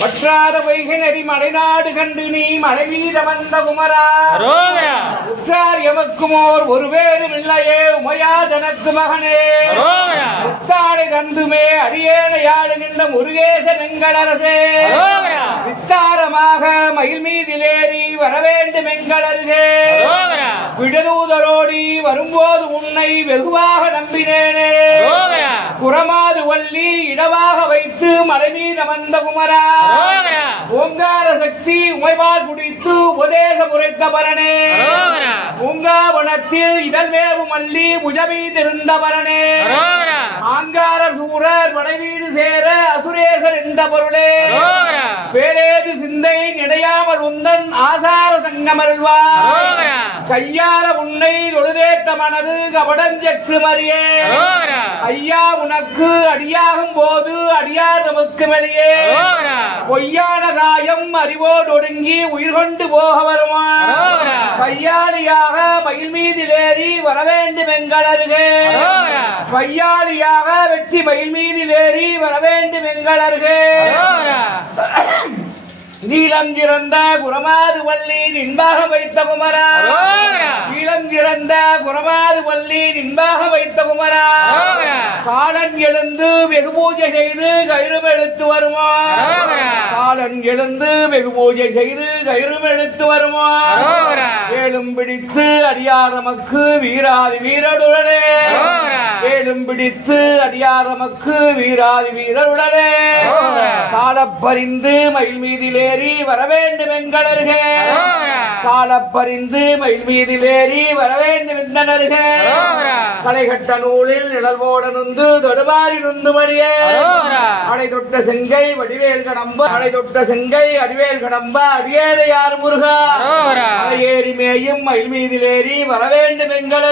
வற்றாத வைகை நெறி மலைநாடு கண்டு நீ மலை மீத வந்த குமரா. உற்றார் எமக்குமோர் ஒருவேறும் இல்லையே உமையா தனக்கு மகனே. முத்தாடை தந்துமே அடியேனை ஆளுகின்ற முருகேசன் எங்கள் அரசே. வித்தாரமாக மயில் மீதிலேறி வரவேண்டும் எங்கள் அருகே. விடதூதரோடி வரும்போது உன்னை வெகுவாக நம்பினேனே. குரமாது வள்ளி இடவாக வைத்து மலை மீத வந்த குமரா ஓங்கார சக்தி உமைவால் குடித்து உபதேச முறைத்த பரணே. பூங்காவனத்தில் இதழ் வேவு மல்லி புஜமீதிருந்த பரணே. ஆங்கார சூரர் வடைவீடு சேர அசுரேசர் என்ற பொருளே. பேரேது சிந்தை நினையாமல் உந்தன் ஆசார சங்கமருள்வார் கையால உன்னை தொழுதேத்த மனது கபடஞ்செற்று மறியே. ஐயா உனக்கு அடியாகும் போது அடியாதமுக்கு மறியே பொய்யான காயம் அறிவோடு ஒடுங்கி உயிர் கொண்டு போக வருவான் கையாளியாக மயில் மீதிலேறி வர வேண்டும் எங்களருகே கையாளியாக வெற்றி மயில் மீதிலேறி வர வேண்டும் எங்களருகே நீலம் சிறந்த குரமாது வள்ளி நின்பாக வைத்த குமரா. நீளம் சிறந்த குரமாது வள்ளி நின்பாக வைத்த குமரா. காலன் எழுந்து வெகுபூஜை செய்து கயிறு எடுத்து வருவான் காலன் எழுந்து வெகுபூஜை செய்து கயிறு எடுத்து வருவான் வேலும் பிடித்து அடியார் நமக்கு வீராதி வீரருடனே. வேலும் பிடித்து அடியார் நமக்கு வீராதி வீரருடனே. காலப்பறிந்து மயில் மீதிலேறி வர வேண்டும் எங்களர்கள் காலப்பறிந்து மயில் மீதிலேறி அருகே அரோகரா. களைகட்ட நூலில் நிழல் போட நுந்து தொடுபாரி நுந்து மறியே அடை தொட்ட செங்கை வடிவேல் கடம்ப அடை தொட்ட செங்கை அடிவேல் கடம்ப அடியேலை யார் முருகா? ஏறி மேயும் மயில் மீதிலேறி வரவேண்டும் எங்கள்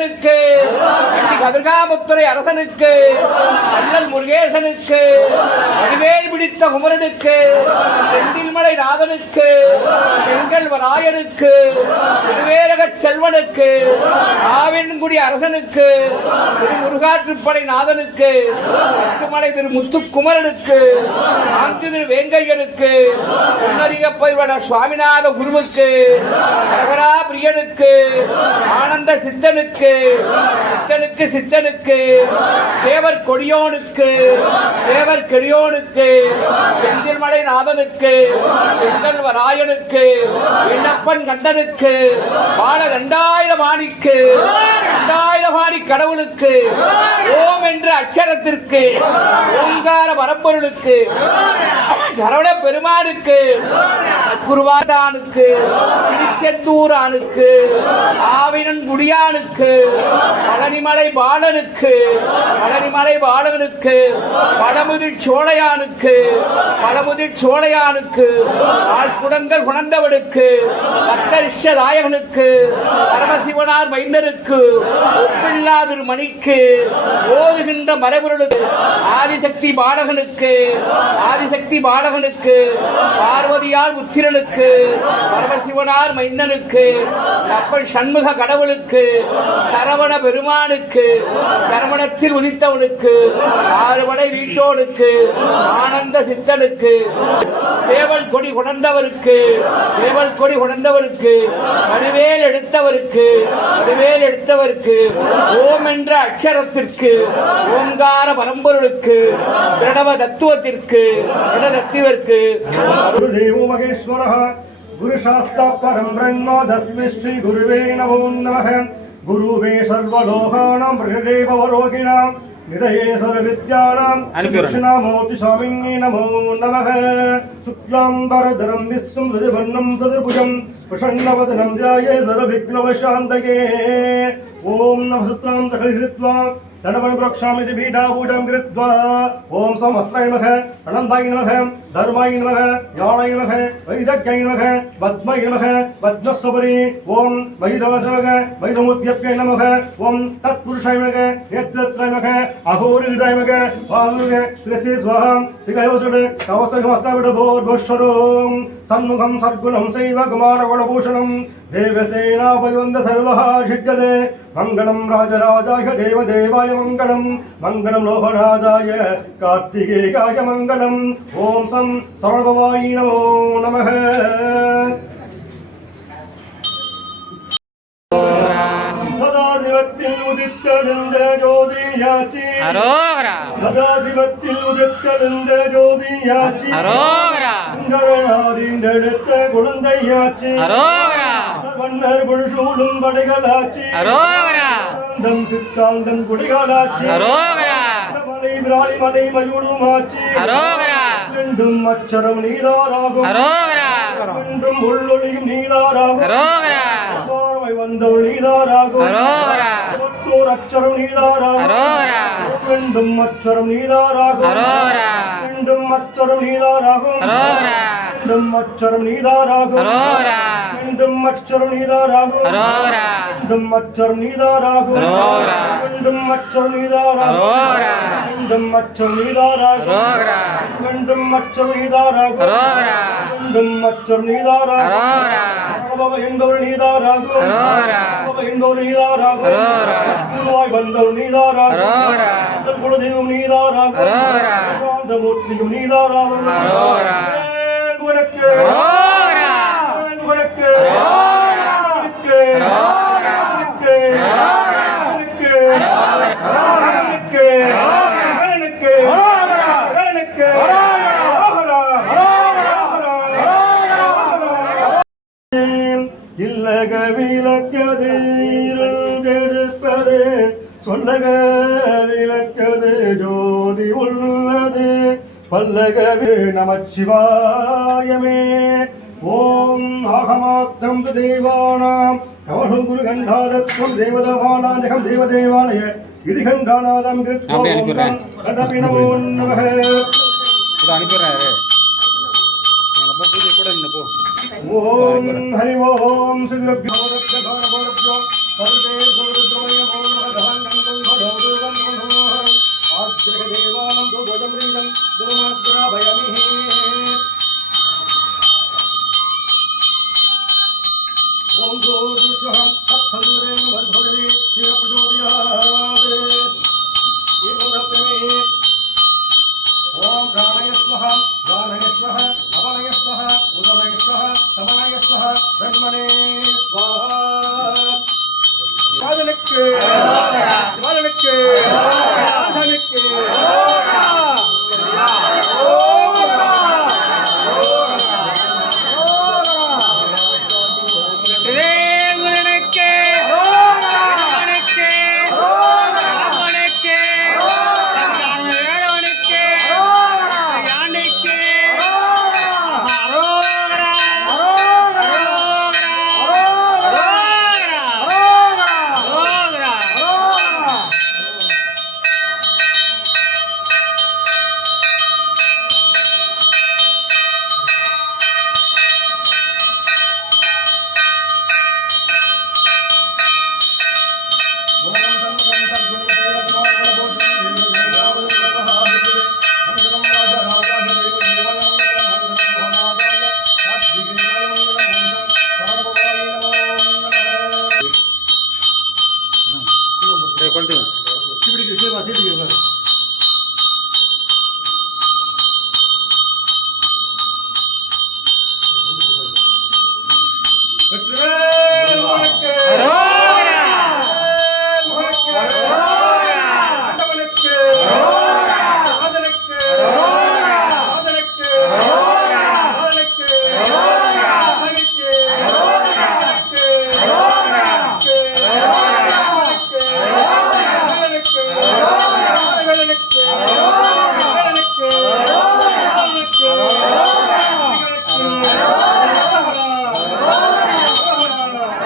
அப்பன் கதிர்காமத்துறை அரசனுக்கு அண்ணல் முருகேசனுக்கு வடிவேல் பிடித்த குமரனுக்கு செந்தில்மலை நாதனுக்கு செங்கல் வராயனுக்கு திருவேரக செல்வனுக்கு ஆவின்குடி அரசனுக்கு திரு முருகாற்றுப்படை நாதனுக்கு பத்துமலை திரு முத்துக்குமரனுக்கு காந்தி திரு வேங்கையனுக்கு பொன்னறிய சுவாமிநாத குருவுக்கு நகரா பிரியனுக்கு ஆனந்த சித்தனுக்கு சித்தனுக்கு சித்தனுக்கு தேவர் கொடியோனுக்கு தேவர் கெடியோனுக்கு செந்தில்மலை நாதனுக்கு செந்தல் வராயனுக்கு விண்ணப்பன் கந்தனுக்கு பால ரெண்டாயிரம் ஆணிக்கு ரெண்டாயிரம் ஆணி கடவுளுக்கு அக்ஷரத்திற்கு ஓங்கார வரப்பொருளுக்கு சரவண பெருமானுக்கு குருவாதானுக்கு திருச்செந்தூரானுக்கு ஆவினன் குடியானுக்கு பழனிமலை பாலனுக்கு பழனிமலை பாலனுக்கு பழமுதிர் சோழையானுக்கு பழமுதிர் சோழையானுக்கு ஆழ்குடங்கள் குணந்தவனுக்கு பத்தரிஷ நாயகனுக்கு பரமசிவனார் மைந்தனுக்கு ஒப்பில்லா மணிக்கு ஓதுகின்ற மரபொருளுக்கு ஆதிசக்தி பாலகனுக்கு ஆதிசக்தி பாலகனுக்கு பார்வதியார் புத்திரனுக்கு பரமசிவனார் மைந்தனுக்கு அப்பள் சண்முக கடவுளுக்கு சரவண பெருமானுக்கு சரவணத்தில் உதித்தவனுக்கு ஆறுபடை வீட்டோனுக்கு ஆனந்த சித்தனுக்கு சேவல் கொடி உணர்ந்தவருக்கு சேவல் கொடி உணர்ந்தவருக்கு அறிவேல் எடுத்தவருக்கு அறிவேல் எடுத்தவருக்கு ஓம் என்ற அக்ஷரத்திற்கு ஓங்கார பரம்பொருளுக்கு பிரணவ தத்துவத்திற்கு பிரணத்திற்கு குருதேவோ மகேஸ்வர குருசாஸ்தா பரம் பிரம்ம தஸ்மை ஸ்ரீ குருவே நமோ நம குருவே சர்வலோகானாம் மிருகதேவரோகிணாம் நிதயே சர்வவித்யானாம் கிருஷ்ணாமூர்த்திசாமின்னி நமோ நமக. சுக்லாம்பரதரம் விஸ்வம் சதுபர்ணம் சதுர்புஜம் பிரசன்னவதனம் தியாயே சர்வவிக்னவசாந்தகே ஓம் நம சுத்ராம் தகலித்வா தனபணுபுரக்ஷாமிதி பீடாபூஜம் கிருத்வா. ஓம் சமஸ்திராய நமக அனந்தாய நமக தர்மாய நமக ஞானாய நமக வைதக்கியாய நமக பத்மாய நமக பத்மஸ்வபரி. ஓம் வைதவசமக வைதமூர்த்தியப்பிய நமக. ஓம் தத் புருஷாய நமக நேத்திரத்ராய நமக அகோரு ஹிருதாய நமக. பாலுக ஸ்ரீசி ஸ்வகம் சிகயோசுடு சண்முகம் சர்க்குணம் செய்வ குமார குணபூஷணம் தேவசேனாபதிவந்த சர்வஹாஷிஜதே மங்களம் ராஜராஜாய தேவதேவாய மங்களம். மங்களம் லோகநாதாய கார்த்திகேயாய மங்களம். ஓம் சம் சரவணபவாயி நமோ நமः சதாசிவத்தில் உதித்தெழுந்த ஜோதியாச்சி. சதாசிவத்தில் உதித்தெழுந்த ஜோதியாச்சி. குழந்தையாச்சி. மன்னர் புழுசூலும் படைகளாட்சி சித்தாந்தம் சித்தாந்தம் குடிகளாட்சி மலை விராளி மலை மயூரும் ஆட்சி என்றும் அச்சரம் நீதாராகும். என்றும் உள்ளொளியும் நீதாராகும். வந்தவள் நீதாராகும். முத்தூர் அச்சரம் நீதாராகும். வேண்டும் அச்சரம் நீதாராகும். வேண்டும் அச்சரம் நீதாராகும். வேண்டும் அச்சரம் நீதாராகும். ബ്രഹ്മചരണീതാരാകും അരോരാ ബ്രഹ്മചരണീതാരാകും അരോരാ ബ്രഹ്മചരണീതാരാകും ബ്രഹ്മചരണീതാരാകും അരോരാ ബ്രഹ്മചരണീതാരാകും അരോരാ ബ്രഹ്മചരണീതാരാകും അരോരാ ഭവ എന്തോൾ നീതാരാകും അരോരാ ഭവ എന്തോൾ നീതാരാകും അരോരാ ഗുരുവായി വന്നോൾ നീതാരാകും അരോരാ കുലദൈവം നീതാരാകും അരോരാ മൂർത്തിയും നീതാരാകും അരോരാ ഉനക്ക് അരോരാ இல்லக விளக்கது இருந்தெடுப்பது சொல்லக விளக்கது ஜோதி உள்ளது. பல்லகவே நமச்சிவாயமே. ஓம் ஆகமாத்தம் தேவானாம் கவனம் குரு கண்டாதத்வம் தேவதவானாகம் தேவதேவாலய இது கண்டானாதம் கிருத்வோ நமக. அனுப்பிடுறாரு. ஓம் ஹரி ஓம் சுகிருபியோ சர்வே சுருத்ரமய ஓம் நம தவங்கங்கள் பகவதுவன் மனோகரம் ஆத்ரக श्वः हत्थन्दुरेण भद्भद्रे शिव प्रचोदयात् ॐ प्राणयस्वः प्राणयस्वः अपनयस्वः उदनयस्वः समनयस्वः ब्रह्मणे स्वाहा। காதலுக்கு காதலுக்கு காதலுக்கு இதை